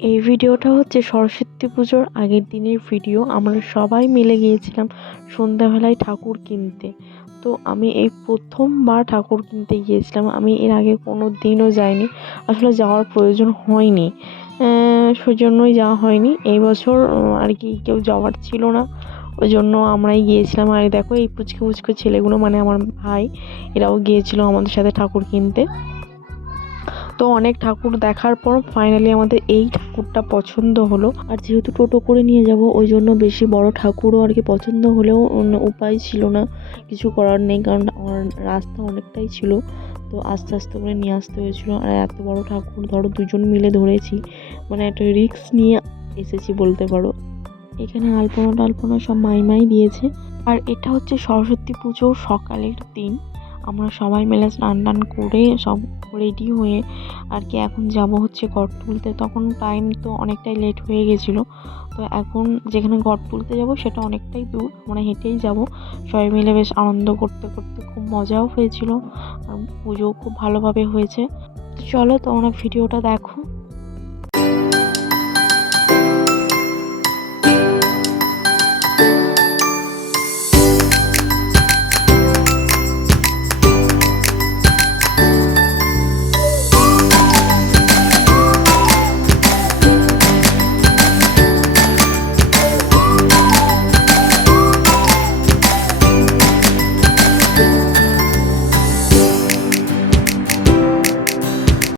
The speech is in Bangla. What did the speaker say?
এই ভিডিওটা হচ্ছে সরস্বতী পুজোর আগের দিনের ভিডিও। আমরা সবাই মিলে গিয়েছিলাম সন্ধ্যাবেলায় ঠাকুর কিনতে। তো আমি এই প্রথমবার ঠাকুর কিনতে গিয়েছিলাম। আমি এর আগে কোনো দিনও যাইনি। আসলে যাওয়ার প্রয়োজন হয়নি। সেজন্যই যাওয়া হয়নি। এই বছর আর কি কেউ যাওয়ার ছিল না। ওই জন্য আমরাই গিয়েছিলাম। আর দেখো এই পুচকে পুচকে ছেলেগুলো মানে আমার ভাই, এরাও গিয়েছিল আমাদের সাথে ঠাকুর কিনতে। তো অনেক ঠাকুর দেখার পর ফাইনালি আমাদের এই ঠাকুরটা পছন্দ হলো। আর যেহেতু টোটো করে নিয়ে যাব, ওই জন্য বেশি বড় ঠাকুরও আর কি পছন্দ হলেও উপায় ছিল না। কিছু করার নেই, কারণ রাস্তা অনেকটাই ছিল। তো আস্তে আস্তে করে নিয়ে আসতে হয়েছিল। আর এত বড় ঠাকুর ধরো দুজন মিলে ধরেছি মানে একটা রিস্ক নিয়ে এসেছি বলতে পারো। এখানে আলপনা টালপনা সব মাইমাই দিয়েছে। আর এটা হচ্ছে সরস্বতী পুজোর সকালের দিন। আমরা সবাই মিলে স্নান টান করে সব রেডি হয়ে আর কি এখন যাব হচ্ছে গড তুলতে। তখন টাইম তো অনেকটাই লেট হয়ে গেছিল। তো এখন যেখানে গড় তুলতে যাব সেটা অনেকটাই দূর মানে হেঁটেই যাব। সবাই মিলে বেশ আনন্দ করতে করতে খুব মজাও হয়েছিল। আর পুজোও খুব ভালোভাবে হয়েছে। তো চলো তোমরা ভিডিওটা দেখো।